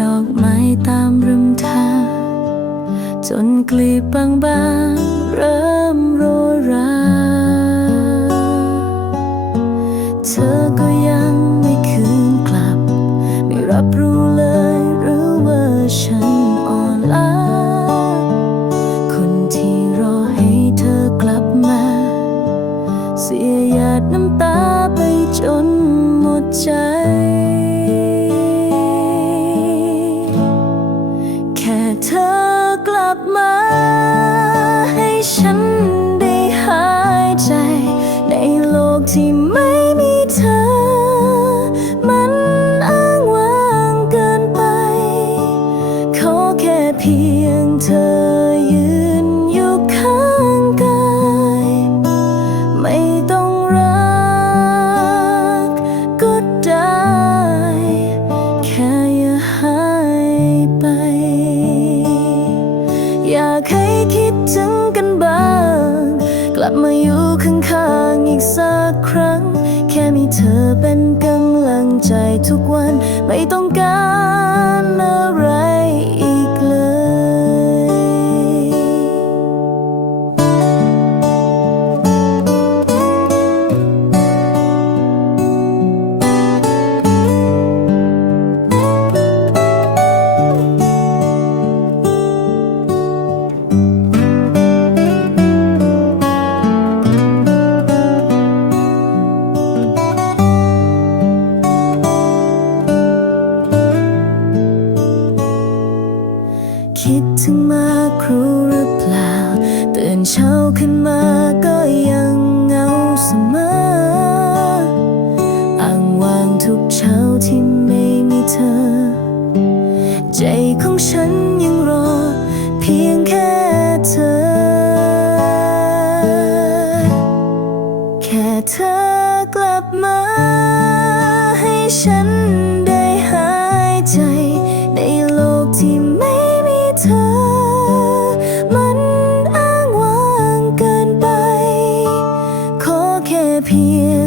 ดอกไม้ตามริมทาง จนกลีบบางๆเริ่มโรยราเธอก็ยังไม่คืนกลับ ไม่รับรู้เลยหรือว่าฉันอ่อนล้าคนที่รอให้เธอกลับมา เสียหยาดน้ำตาไปจนหมดใจ ยงเธอยืนอยู่ข้างกาย ไม่ต้องรักก็ได้ แค่อย่าหายไป อยากให้คิดถึงกันบ้าง กลับมาอยู่ข้างๆอีกสักครั้ง แค่มีเธอเป็นกำลังใจทุกวันไม่ต้องการ คิดถึงมาครูหรือเปล่า ตื่นเช้าขึ้นมาก็ยังเหงาเสมออ้างวางทุกเช้าที่ไม่มีเธอ ใจของฉันยังรอ เพียงแค่เธอ แค่เธอกลับมาให้ฉัน 片。